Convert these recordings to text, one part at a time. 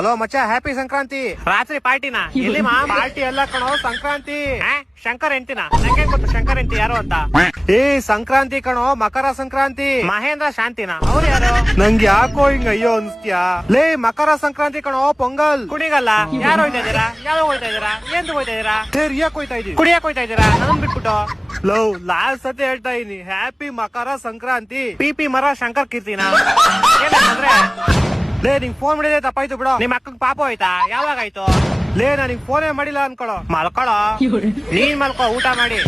Hello ಮಚ್ಚ, happy Sankranti. ರಾತ್ರಿ ಪಾರ್ಟಿನ ಎಲ್ಲಿ ಪಾರ್ಟಿ ಎಲ್ಲ ಕಣೋ, ಸಂಕ್ರಾಂತಿ. ಶಂಕರ್ ಎಂಟಿನ ನಂಗೆ ಗೊತ್ತು ಶಂಕರ್ ಎಂಟಿ ಯಾರು ಅಂತ. ಸಂಕ್ರಾಂತಿ ಕಣೋ, ಮಕರ ಸಂಕ್ರಾಂತಿ. ಮಹೇಂದ್ರ ಶಾಂತಿನ ಅವ್ರು ಯಾರು? ನಂಗೆ ಯಾಕೋ ಹಿಂಗ ಅಯ್ಯೋ ಅನ್ಸ್ತೀಯಾ? ಮಕರ ಸಂಕ್ರಾಂತಿ ಕಣೋ, ಪೊಂಗಲ್. ಕುಣಿಗಲ್ಲ ಯಾರು ಹೋಯ್ತಾ ಇದೀರಾ? ಯಾವಾಗ ಹೋಯ್ತಾ ಇದೀರಾ? ಏನ್ ಹೋಯ್ತಾ ಇದೀರಾ? ರಿಯಾಕ್ ಹೋಯ್ತಾ ಇದೀವಿ. ಕುಡಿಯಕ್ ಹೋಯ್ತಾ ಇದೀರಾ? ನನ್ ಬಿಟ್ಬಿಟ್ಟು ಲಾಸ್ಟ್ ಸತಿ ಹೇಳ್ತಾ ಇದೀನಿ, ಹ್ಯಾಪಿ ಮಕರ ಸಂಕ್ರಾಂತಿ. ಪಿ ಮರ ಶಂಕರ್ ಕೀರ್ತಿನ ಏನಂದ್ರೆ ನಿಂಗ್ ಫೋನ್ ಮಾಡಿದ್ರೆ ತಪ್ಪಾಯ್ತು ಬಿಡೋ. ನಿಮ್ ಅಕ್ಕಂಗ್ ಪಾಪ ಹೋಯ್ತಾ? ಯಾವಾಗಾಯ್ತು? ನನಗ್ ಫೋನೇ ಮಾಡಿಲ್ಲ ಅನ್ಕೊಳೋ. ಮಲ್ಕೊಳೋ, ನೀನ್ ಮಲ್ಕೋ, ಊಟ ಮಾಡಿ.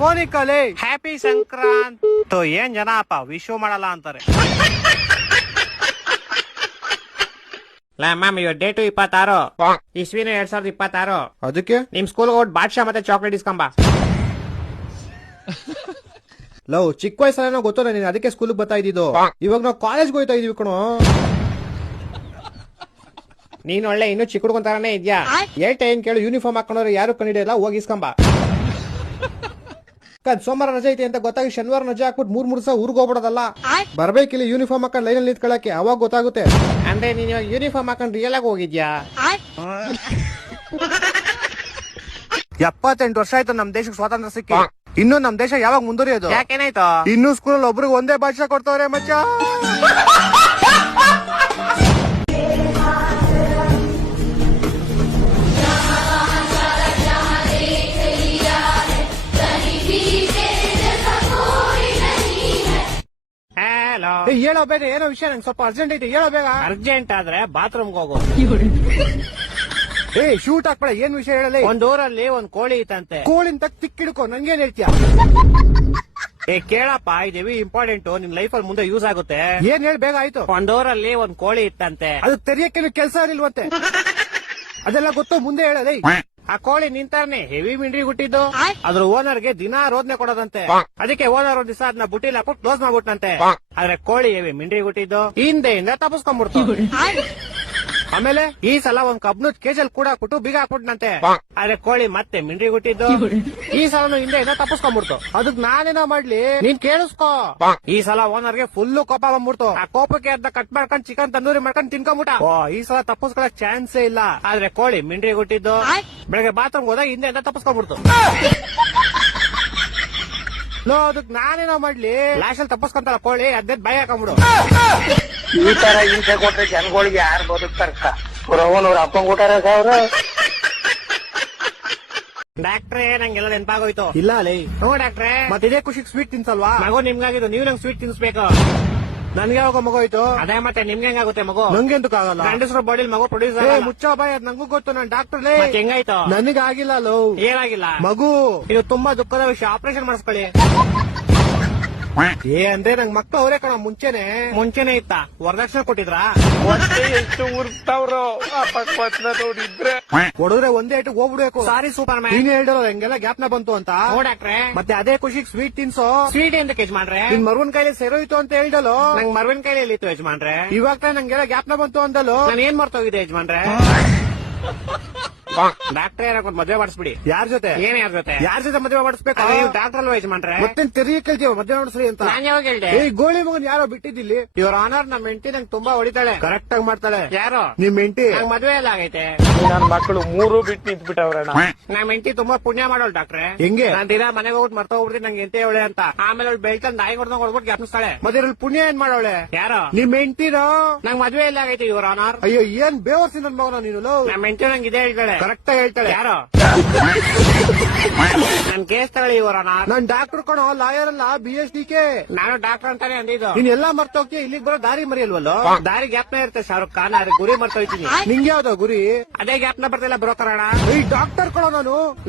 ಫೋನ್ ಇಕ್ಕಲೇ. ಹ್ಯಾಪಿ ಸಂಕ್ರಾಂತಿ. ಏನ್ ಜನ ಅಪ್ಪ ವಿಶ್ ಮಾಡಲ್ಲ ಅಂತಾರೆ. ಮ್ಯಾಮ್ ಇವ್ ಡೇಟು 26 ಇಸ್ವಿನ 2026. ಅದಕ್ಕೆ ನಿಮ್ ಸ್ಕೂಲ್ ಹೋಗಿ ಬಾದ್ಶಾ ಮತ್ತೆ ಚಾಕ್ಲೇಟ್ ಇಸ್ಕೊಂಬ. ಚಿಕ್ಕ ವಯಸ್ಸಲ್ಲ ಗೊತ್ತೋ ನೀನ್, ಅದಕ್ಕೆ ಸ್ಕೂಲ್ ಬರ್ತಾ ಇದ್ದಿದ್ದು. ಇವಾಗ ನಾವು ಕಾಲೇಜ್ಗೆ ಹೋಯ್ತಾ ಇದೀವಿ ಕಣೋ. ನೀನ್ ಒಳ್ಳೆ ಇನ್ನು ಚಿಕ್ಕ ಹುಡ್ಕೊಂತಾರನೇ ಇದ್ಯಾ. ಏನ್ ಕೇಳು, ಯೂನಿಫಾರ್ಮ್ ಹಾಕೊಂಡ್ರೆ ಯಾರು ಕಂಡಿಡಿಯಲ್ಲ, ಹೋಗಿ ಇಸ್ಕೊಂಬ. ಸೋಮವಾರ ರಜೆ ಐತೆ ಅಂತ ಗೊತ್ತಾಗಿ ಶನಿವಾರ ರಜೆ ಹಾಕ್ಬಿಟ್ಟು ಮೂರ್ ದಿವಸ ಊರ್ಗ್ ಹೋಗ್ಬಿಡೋದಲ್ಲ. ಬರ್ಬೇಕಿಲ್ಲ ಯೂನಿಫಾರ್ಮ್ ಹಾಕೊಂಡು ಲೈನಲ್ಲಿ ನಿಂತ್ಕೊಳಕ್ಕೆ, ಅವಾಗ ಗೊತ್ತಾಗುತ್ತೆ. ಅಂದ್ರೆ ನೀನ್ ಇವಾಗ ಯೂನಿಫಾರ್ಮ್ ಹಾಕೊಂಡು ರಿಯಲ್ ಆಗಿ ಹೋಗಿದ್ಯಾ? 78 ವರ್ಷ ಆಯ್ತು ನಮ್ ದೇಶಕ್ಕೆ ಸ್ವಾತಂತ್ರ್ಯ ಸಿಕ್ಕಿ. ಇನ್ನು ನಮ್ ದೇಶ ಯಾವಾಗ ಮುಂದುವರಿಯೋದು? ಯಾಕೇನಾಯ್ತು? ಇನ್ನು ಸ್ಕೂಲ್ ಒಬ್ರಿಗೆ ಒಂದೇ ಭಾಷೆ ಕೊಡ್ತವ್ರೆ ಮಚ್ಚ. ಹೇಳೋ ಬೇಗ, ಏನೋ ವಿಷಯ, ನಂಗೆ ಸ್ವಲ್ಪ ಅರ್ಜೆಂಟ್ ಐತೆ, ಹೇಳೋ ಬೇಗ. ಅರ್ಜೆಂಟ್ ಆದ್ರೆ ಬಾತ್ರೂಮ್ ಹೋಗು. ಶೂಟ್ ಹಾಕ್ಬೇಡ, ಏನ್ ವಿಷಯ ಹೇಳಲಿ. ಒಂದ್ ಊರಲ್ಲಿ ಒಂದ್ ಕೋಳಿ ಇತ್ತಂತೆ. ಕೋಳಿಂತ ತಿಕ್ಕಿಡ್ಕೊ, ನಂಗೇನ್ ಹೇಳ್ತೀಯ? ಕೇಳಪ್ಪ, ಇದು ಇಂಪಾರ್ಟೆಂಟ್, ನಿನ್ ಲೈಫ್ ಅಲ್ಲಿ ಮುಂದೆ ಯೂಸ್ ಆಗುತ್ತೆ. ಏನ್ ಹೇಳಿ ಬೇಗ. ಆಯ್ತು. ಒಂದ್ ಊರಲ್ಲಿ ಒಂದ್ ಕೋಳಿ ಇತ್ತಂತೆ. ಅದು ತೆರಿಯಕ್ಕೆ ಕೆಲಸ ಇಲ್ವಂತೆ. ಅದೆಲ್ಲ ಗೊತ್ತು, ಮುಂದೆ ಹೇಳಲಿ. ಆ ಕೋಳಿ ನಿಂತಾರನೆ ಹೆವಿ ಮಿಂಡ್ರಿ ಹುಟ್ಟಿದ್ದು. ಅದ್ರ ಓನರ್ಗೆ ದಿನಾ ರೋದನೆ ಕೊಡೋದಂತೆ. ಅದಕ್ಕೆ ಓನರ್ ಒಂದ್ ದಿವಸ ಅದನ್ನ ಬುಟ್ಟಿಲ್ ಹಾಕ್ಬಿಟ್ಟು ಕ್ಲೋಸ್ ಮಾಡ್ಬಿಟ್ನಂತೆ. ಆದ್ರೆ ಕೋಳಿ ಹೆವಿ ಮಿಂಡ್ರಿ ಹುಟ್ಟಿದ್ದು ಹಿಂದೆಯಿಂದ ತಪ್ಪಿಸ್ಕೊಂಡ್ಬಿಡ್ತು. ಆಮೇಲೆ ಈ ಸಲ ಒಂದ್ ಕಬ್ನದ್ ಕೇಜಲ್ ಕೂಡ ಹಾಕ್ಬಿಟ್ಟು ಬೀಗ ಹಾಕ್ಬಿಟ್ನಂತೆ. ಆದ್ರೆ ಕೋಳಿ ಮತ್ತೆ ಮಿಂಡ್ರಿ ಹುಟ್ಟಿದ್ದು ಈ ಸಲ ಹಿಂದೆಯಿಂದ ತಪ್ಪಿಸ್ಕೊಂಡ್ಬಿಡ್ತು. ಅದಕ್ ನಾನೇನೋ ಮಾಡ್ಲಿ, ನೀನ್ ಕೇಳಿಸ್ಕೋ. ಈ ಸಲ ಓನರ್ಗೆ ಫುಲ್ ಕೋಪ ಬಂದ್ಬಿಡ್ತು. ಆ ಕೋಪಕ್ಕೆ ಅರ್ಧ ಕಟ್ ಮಾಡ್ಕೊಂಡ್ ಚಿಕನ್ ತಂದೂರಿ ಮಾಡ್ಕೊಂಡ್ ತಿನ್ಕೊಂಡ್ಬಿಟ್ಟ. ಈ ಸಲ ತಪ್ಪಿಸ್ಕೊಳಕ್ ಚಾನ್ಸೇ ಇಲ್ಲ. ಆದ್ರೆ ಕೋಳಿ ಮಿಂಡ್ರಿ ಹುಟ್ಟಿದ್ದು ಬೆಳಗ್ಗೆ ಬಾತ್ರೂಮ್ ಹೋದಾಗ ಹಿಂದೆಯಿಂದ ತಪ್ಪಿಸ್ಕೊಂಡ್ಬಿಡ್ತು. ಅದಕ್ ನಾನೇನೋ ಮಾಡ್ಲಿ, ಲಾಸ್ಟ್ ಅಲ್ಲಿ ತಪ್ಪಿಸ್ಕೊಂತಲ್ಲ ಕೋಳಿ, ಅದೇ ಭಯ ಹಾಕೊಂಡ್ಬಿಡು. ಈ ತರ ಹಿಂಸೆ ಕೊಟ್ರೆ ಜನಗಳಿಗೆ ಯಾರು ಬದುಕ್ತಾರ? ಅವ್ರ ಅಪ್ಪಂಗ್ ಕೊಟ್ಟಾರ ಅವ್ರ. ಡಾಕ್ಟ್ರೇ, ನಂಗೆಲ್ಲ ನೆನಪಾಗೋಯ್ತು. ಇಲ್ಲ ಲೇ. ಡಾಕ್ಟ್ರೇ, ಮತ್ತೆ ಇದೇ ಖುಷಿಗೆ ಸ್ವೀಟ್ ತಿನ್ಸಲ್ವಾ? ಮಗು ನಿಮ್ಗಾಗಿದ್ದು, ನೀವು ನಂಗೆ ಸ್ವೀಟ್ ತಿನ್ಸ್ಬೇಕು. ನನ್ಗೆ ಯಾವಾಗ ಮಗು ಆಯ್ತು? ಅದೇ ಮತ್ತೆ ನಿಮ್ಗೆ ಹೆಂಗಾಗುತ್ತೆ ಮಗು? ನಂಗೆಂತಕ್ಕಾಗಲ್ಲ. ಗಂಡಸ್ರ ಬಾಡಿಲ್ ಮಗು ಪ್ರೊಡ್ಯೂಸ್ ಮುಚ್ಚ ಬಾಯ್, ನಂಗೂ ಗೊತ್ತು, ನಾನ್ ಡಾಕ್ಟರ್. ಹೆಂಗಾಯ್ತು? ನನಗಾಗಿಲ್ಲ ಲೋ. ಏನಾಗಿಲ್ಲ? ಮಗು. ಇದು ತುಂಬಾ ದುಃಖದ ವಿಷಯ, ಆಪರೇಷನ್ ಮಾಡಿಸ್ಕೊಳ್ಳಿ. ಅಂದ್ರೆ ನಂಗ್ ಮಕ್ಳು ಅವರೇ ಕಣ. ಮುಂಚೆನೆ ಇತ್ತ? ವರದಕ್ಷಿಣೆ ಕೊಟ್ಟಿದ್ರಾ? ಎಷ್ಟು ಉರ್ತಾವ್ರು ನೋಡಿದ್ರೆ ಹೊಡೆದ್ರೆ ಒಂದೇ ಏಟು ಹೋಗ್ಬಿಡ್ಬೇಕು. ಸಾರಿ ಸೂಪರ್ ಮ್ಯಾನ್, ನೀನ್ ಹೇಳಿರೋ ಹೆಂಗೆಲ್ಲ ಜ್ಞಾಪನ ಬಂತು ಅಂತ. ಡಾಕ್ಟ್ರೆ, ಮತ್ತೆ ಅದೇ ಖುಷಿಗೆ ಸ್ವೀಟ್ ತಿನ್ಸೋ. ಸ್ವೀಟ್ ಎಂತ ಯಜಮಾನ್ರೆ? ನಿನ್ ಮರ್ವನ್ ಕೈಲಿ ಸೇರೋಯ್ತು ಅಂತ ಹೇಳ್ದಲು. ನಂಗ್ ಮರ್ವಿನ ಕೈಲಿ ಇತ್ತು ಯಜಮಾನ್ರೆ. ಇವಾಗ ನಂಗೆಲ್ಲ ಜ್ಞಾಪನ ಬಂತು ಅಂದಲು. ನಾನು ಏನ್ ಮರ್ತೋಗಿದೆ ಯಜಮಾನ್ರೆ? ಡಾಕ್ಟ್ರೆ, ಯಾರು ಮದ್ವೆ ಮಾಡಿಸ್ಬಿಡಿ. ಯಾರ ಜೊತೆ? ಏನ್ ಯಾರ ಜೊತೆ? ಯಾರ ಜೊತೆ ಮದುವೆ ಮಾಡಿಸ್ಬೇಕು? ನೀವು ಡಾಕ್ಟರ್ ಅಲ್ವಾ ಯಜಮಾನ್ರೆ? ಮತ್ತೆ ತೆರಿಗೆ ಕೇಳ್ತೀವ ಮದುವೆ ಮಾಡಿಸ್ರಿ ಅಂತ. ನಾನ್ ಯಾವಾಗ ಹೇಳ್ದೆ? ಗೋಳಿ ಮಗನ್ ಯಾರೋ ಬಿಟ್ಟಿದ್ದಿಲ್ಲಿ. ಇವ್ರ ಆನರ್ ನಮ್ ಹೆಂಡತಿ ನಂಗೆ ತುಂಬಾ ಹೊಡಿತಾಳೆ. ಕರೆಕ್ಟ್ ಆಗಿ ಮಾಡ್ತಾಳೆ. ಯಾರು? ನಿಮ್ ಹೆಂಡತಿ. ನಂಗ್ ಮದ್ವೆ ಎಲ್ಲ ಆಗೈತೆ. ನನ್ ಮಕ್ಕಳು 3 ಬಿಟ್ಟು ನಿಂತ್ಬಿಟ್ಟವ್ರಣ್ಣ. ನಮ್ ಹೆಂಡತಿ ತುಂಬಾ ಪುಣ್ಯ ಮಾಡೋಳು ಡಾಕ್ಟ್ರೆ. ಹೆಂಗೆ? ನಾನ್ ದಿನ ಮನೆಗೆ ಹೋಗ್ಬಿಟ್ಟು ಮರ್ತ ಹೋಗ್ಬಿಡ್ತೀನಿ ನಂಗೆ ಎಂತ ಹೇಳಿ ಅಂತ. ಆಮೇಲೆ ಅವ್ಳು ಬೆಳ್ತಂದ್ ನಾಯಿ ಹೊಡ್ದಂಗ್ ಹೊಡ್ಬಿಟ್ಟು ಜ್ಞಾಪಿಸ್ತಾಳೆ. ಮತ್ತೆ ಇದ್ರಲ್ಲಿ ಪುಣ್ಯ ಏನ್ ಮಾಡೋಳೆ? ಯಾರು? ನಿಮ್ ಹೆಂಡತಿನೋ? ನಂಗ್ ಮದ್ವೆ ಎಲ್ಲ ಆಗೈತೆ ಇವ್ರ ಆನರ್. ಅಯ್ಯೋ, ಏನ್ ಬೇವರ್ಸಿ ನನ್ ಮಗನ ನೀನು. ನಮ್ ಹೆಂಡತಿ ನಂಗೆ ಇದೇ ಹೇಳ್ತಾಳೆ. ಕರೆಕ್ಟ್ ಆಗಿ ಹೇಳ್ತಾಳೆ. ಯಾರು? ನನ್ ಕೇಸ್ ತಗೊಳ್ಳಿ ಇವ್ರ ಆನರ್. ನಾನ್ ಡಾಕ್ಟರ್ ಕಣೋ, ಲಾಯರ್ ಅಲ್ಲ, BSDK. ನಾನು ಡಾಕ್ಟರ್ ಅಂತಾನೆ ಅಂದಿದ್ದು. ನೀನ್ ಎಲ್ಲಾ ಮರ್ತೋಗ್ತೀಯ, ಇಲ್ಲಿಗೆ ಬರೋ ದಾರಿ ಮರಿಯಲ್ವಲ್ಲೋ? ದಾರಿ ಗ್ಯಾಪ್ನ ಇರುತ್ತೆ ಶಾರುಖ್ ಖಾನ್, ಅದ್ರ ಗುರಿ ಮರ್ತೋಯ್ತೀನಿ. ನಿಂಗೆ ಯಾವ್ದೋ ಗುರಿ? ಅದೇ ಗ್ಯಾಪ್ನ ಬರ್ತಿಲ್ಲ ಬ್ರೋಕರ್ ಅಣ್ಣ. ಈ ಡಾಕ್ಟರ್ ಕಣೋ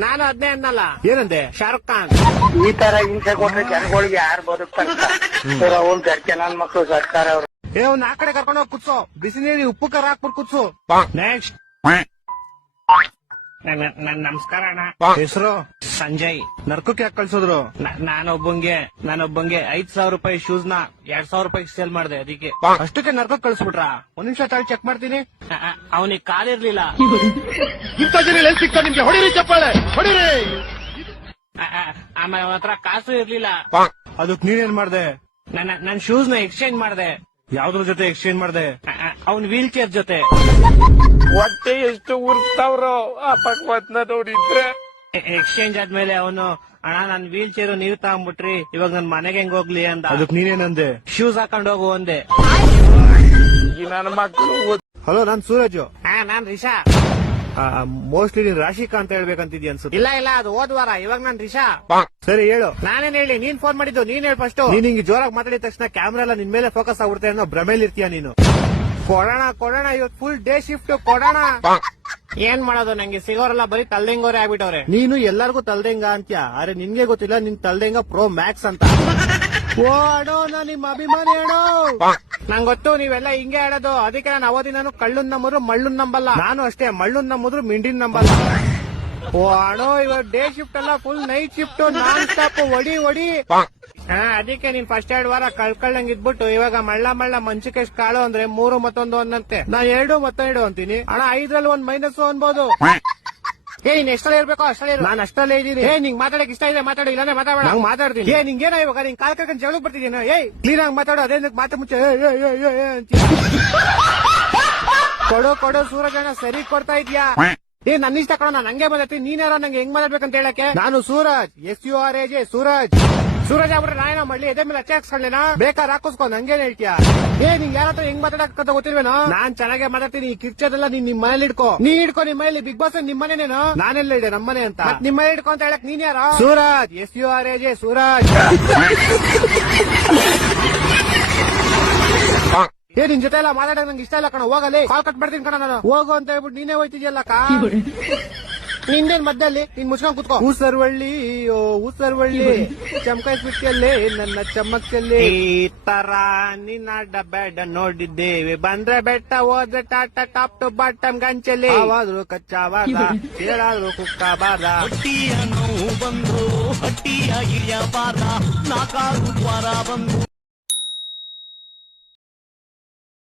ನಾನು ಅದ್ನೇ ಅನ್ನಲ್ಲ. ಏನಂದೆ? ಶಾರುಖ್ ಖಾನ್. ಈ ತರ ಹಿಂಸೆ ಕೊಟ್ರೆ ಜನಗಳಿಗೆ ಯಾರು ಬದುಕ್ತಾರ? ಅವ್ನ್ ಗರ್ಕೆ ನನ್ ಮಕ್ಳು ಸರ್ಕಾರ ಅವ್ರು. ಒಂದ್ ಆ ಕಡೆ ಕರ್ಕೊಂಡು ಹೋಗಿ ಕುತ್ಸೋ, ಬಿಸಿ ನೀರಿ ಉಪ್ಪು ಖಾರ ಹಾಕ್ಬಿಟ್ಟು ಕುತ್ಸು. ನೆಕ್ಸ್ಟ್. ನಮಸ್ಕಾರ ಅಣ್ಣ. ಹೆಸರು? ಸಂಜಯ್. ನರ್ಕಕ್ಕೆ ಯಾಕೆ ಕಳ್ಸಿದ್ರು? ನಾನೊಬ್ಬಂಗೆ 5,000 ರೂಪಾಯಿ ಶೂಸ್ ನ 2,000 ರೂಪಾಯಿ ಸೇಲ್ ಮಾಡಿದೆ, ಅದಕ್ಕೆ. ಅಷ್ಟಕ್ಕೆ ನರ್ಕಕ್ಕೆ ಕಳ್ಸ್ಬಿಟ್ರ? ಒಂದ್ ನಿಮಿಷ ತಾಳಿ ಚೆಕ್ ಮಾಡ್ತೀನಿ. ಅವನಿಗೆ ಕಾಲಿರ್ಲಿಲ್ಲ. ಇಂಥ ಜನ ಸಿಗ್ತಾ ನಿಮ್ಗೆ? ಹೊಡಿರಿ ಚಪ್ಪಾಳೆ, ಹೊಡಿರಿ. ಆಮೇಲೆ ಅವನ ಹತ್ರ ಕಾಸು ಇರ್ಲಿಲ್ಲ. ಅದಕ್ ನೀನೇನ್ ಮಾಡ್ದೆ? ನನ್ ಶೂಸ್ ನ ಎಕ್ಸ್ಚೇಂಜ್ ಮಾಡಿದೆ. ಯಾವ್ದ್ರ ಜೊತೆ ಎಕ್ಸ್ಚೇಂಜ್ ಮಾಡ್ದೆ? ಅವ್ನ್ ವೀಲ್ ಚೇರ್ ಜೊತೆ ಹೊಟ್ಟೆ ಎಷ್ಟು ಉರ್ತಾವ್ರೋ ಆ ಪಕ್ವತ್ನ ನೋಡಿದ್ರೆ. ಎಕ್ಸ್ಚೇಂಜ್ ಆದ್ಮೇಲೆ ಅವನು ಅಣ್ಣ ನನ್ ವೀಲ್ ಚೇರು ನೀವ್ ತಗೊಂಡ್ಬಿಟ್ರಿ, ಇವಾಗ ನನ್ ಮನೆಗೆ ಹೆಂಗ್ ಹೋಗ್ಲಿ ಅಂದ. ಅದಕ್ ನೀನೇನಂದೆ? ಶೂಸ್ ಹಾಕೊಂಡ್ ಹೋಗು ಅಂದೆ. ಈ ನನ್ನ ಮಕ್ಕಳು ಹಲೋ, ನಾನ್ ಸೂರಜ್. ನಾನ್ ರಿಷಾ. ಮೋಸ್ಟ್ಲಿ ನೀನ್ ರಾಶಿಕಾ ಅಂತ ಹೇಳ್ಬೇಕಂತಿದ್ಯ ಅನ್ಸುತ್ತೆ. ಇಲ್ಲ ಅದು ಹೋದ್ವಾರ, ಇವಾಗ ನಾನ್ ರಿಷಾ. ಸರಿ ಹೇಳು. ನಾನೇನ್ ಹೇಳಿ, ನೀನ್ ಫೋನ್ ಮಾಡಿದ್ದು, ನೀನ್ ಹೇಳಿ ಫಸ್ಟ್. ನೀನ್ ಹಿಂಗ್ ಜೋರಾಗಿ ಮಾತಾಡಿದ ತಕ್ಷಣ ಕ್ಯಾಮ್ರಾ ಎಲ್ಲ ನಿನ್ ಮೇಲೆ ಫೋಕಸ್ ಆಗ್ಬಿಡುತ್ತೆ ಅನ್ನೋ ಭ್ರಮೇಲಿ ಇರ್ತೀಯ ನೀನು. ಕೊಡೋಣ ಇವತ್ತು ಫುಲ್ ಡೇ ಶಿಫ್ಟ್ ಕೊಡೋಣ. ಏನ್ ಮಾಡೋದು, ನಂಗೆ ಸಿಗೋರೆಲ್ಲ ಬರೀ ತಲ್ದಿಂಗೋರೆ ಆಗ್ಬಿಟ್ಟವ್ರೆ. ನೀನು ಎಲ್ಲಾರ್ಗು ತಲ್ದೇಂಗ ಅಂತ್ಯ, ಆದ್ರೆ ನಿನ್ಗೆ ಗೊತ್ತಿಲ್ಲ ನಿನ್ ತಲ್ದೇಂಗ ಪ್ರೋ ಮ್ಯಾಕ್ಸ್ ಅಂತ. ಓ ಅಡೋ, ನಾ ನಿಮ್ ಅಭಿಮಾನಿ ಅಡೋ. ನಂಗ್ ಗೊತ್ತು ನೀವೆಲ್ಲ ಹಿಂಗೆ ಆಡೋದು, ಅದಕ್ಕೆ ನಾನು ಅವತ್ತಿನ ಕಳ್ಳನ್ ನಂಬರು ಮಳ್ಳನ್ ನಂಬಲ್ಲ. ನಾನು ಅಷ್ಟೇ, ಮಳ್ಳನ್ ನಂಬುದ್ರು ಮಿಂಡಿನ್ ನಂಬಲ್ಲ. ಓ ಅಣೋ, ಇವಾಗ ಡೇ ಶಿಫ್ಟ್ ಅಲ್ಲ, full night shift, non stop ಹೊಡಿ. ಅದಕ್ಕೆ ನೀನ್ ಫಸ್ಟ್ 2 ವಾರ ಕಳ್ಕಳ್ಳಂಗ್ ಇದ್ಬಿಟ್ಟು ಇವಾಗ ಮಳ್ಳ ಮಂಚಕ್ಕೆ ಕಾಳು ಅಂದ್ರೆ 3 ಮತ್ತೊಂದು ಅನ್ನಂತೆ. ನಾ 2 ಮತ್ತೆರಡು ಅಂತೀನಿ. ಅಣ್ಣ 5ರಲ್ಲಿ 1 ಮೈನಸ್ ಅನ್ಬೋದು. ನೀನ್ ಎಷ್ಟಲ್ಲಿ ಇರ್ಬೇಕು ಅಷ್ಟಲ್ಲಿ ಇರು. ನಾನು ಅಷ್ಟಲ್ಲೇ ಇದ್ದೀನಿ. ನಿಂಗ್ ಮಾತಾಡಕ್ ಇಷ್ಟ ಇದೆ ಮಾತಾಡು, ಇಲ್ಲಾಂದ್ರೆ ಮಾತಾಡ. ನಂಗ್ ಮಾತಾಡ್ತೀನಿ. ನಿಂಗೇನ ಇವಾಗ ನಿಂಗ್ ಕಾಲ್ ಕರ್ಕೊಂಡ್ ಜಗಳ ಬರ್ತಿದ್ದೀನ. ಕ್ಲೀನ್ ಆಗಿ ಮಾತಾಡೋ, ಅದೇ ಮಾತು ಮುಂಚೆ ಕೊಡು ಸೂರಜಣ್ಣ, ಸರಿ ಕೊಡ್ತಾ ಇದ್ಯಾ? ನನ್ನ ಇಷ್ಟ ಕಣ, ನಾನು ಹಂಗೆ ಮಾತಾಡ್ತೀನಿ. ನೀನ್ಯಾರ ನಂಗೆ ಹೆಂಗ್ ಮಾತಾಡ್ಬೇಕಂತ ಹೇಳಕ್ಕೆ? ನಾನು ಸೂರಜ್, SURAJ ಸೂರಜ್. ಸೂರಜ್ ಆಗ್ಬಿಟ್ರೆ ನಾನೇನೋ ಮಾಡ್ಲಿ, ಎದೆ ಮೇಲೆ ಅಚ್ಚೆ ಹಾಕ್ಸ್ಕೊಳ್ಳೇನಾ? ಬೇಕಾದ್ರೆ ಹಾಕಿಸ್ಕೊಂಡ್ ಹಂಗೇನ್ ಹೇಳ್ತೀಯ? ನಿಂಗ್ ಯಾರ ಹತ್ರ ಹೆಂಗ್ ಮಾತಾಡಕಂತ ಗೊತ್ತಿಲ್ವೇನೋ? ನಾನ್ ಚೆನ್ನಾಗೆ ಮಾತಾಡ್ತೀನಿ. ಈ ಕಿರ್ಚದೆಲ್ಲ ನೀನ್ ನಿಮ್ ಮನೇಲಿ ಇಡ್ಕೋ. ನೀ ಇಡ್ಕೊ ನಿಮ್ ಮನೇಲಿ. ಬಿಗ್ ಬಾಸ್ ನಿಮ್ ಮನೇನೇನೋ? ನಾನೆಲ್ಲ ಇದೆ ನಮ್ಮನೆ ಅಂತ. ನಿಮ್ ಮನೆ ಇಡ್ಕೊ ಅಂತ ಹೇಳಕ್ ನೀನ್ ಯಾರೋ? ಸೂರಜ್, SURAJ ಸೂರಜ್. ನಿನ್ ಜೊತೆ ಎಲ್ಲ ಮಾತಾಡೋದು ನಂಗೆ ಇಷ್ಟ ಇಲ್ಲ ಕಣ, ಹೋಗಲಿ. ಕಾಲ್ ಕಟ್ ಮಾಡ್ತೀನಿ ಕಣ ನಾನು. ಹೋಗು ಅಂತ ಹೇಳ್ಬಿಟ್ಟು ನೀನೇ ಹೋಯ್ತಿದ್ಯಲ್ಲ ಕಾ. ನಿಂದೇನ್ ಮಧ್ಯದಲ್ಲಿ ನೀನ್ ಮುಚ್ಕೊಂಡ್ ಕುತ್ಕೋ. ಊಸರ್ವಳ್ಳಿ ಊಸರ್ವಳ್ಳಿ ಚಮಕಾಯಿಸ್ಬಿಟ್ಟಿಯಲ್ಲಿ ನನ್ನ ಚಮ್ಮಕ್ಕಲ್ಲಿ. ಈ ತರ ನಿನ್ನ ಬೇಡ ನೋಡಿದ್ದೇವೆ, ಬಂದ್ರೆ ಬೆಟ್ಟ ಹೋದ್ರೆ ಟಾಟಾ ಟಾಪ್ ಟು ಬಾಟಮ್ ಗಂಚಲಿ. ಆವಾದ್ರು ಕಚ್ಚಾವಾದ, ಕೇಳಾದ್ರು ಕುಕ್ಕಬಾರ. ಹಟ್ಟಿಯ ನೋವು ಬಂದು ಹಟ್ಟಿಯ ಇಳಿಯಬಾರ, ನಾಕಾರು ಜ್ವರ ಬಂದು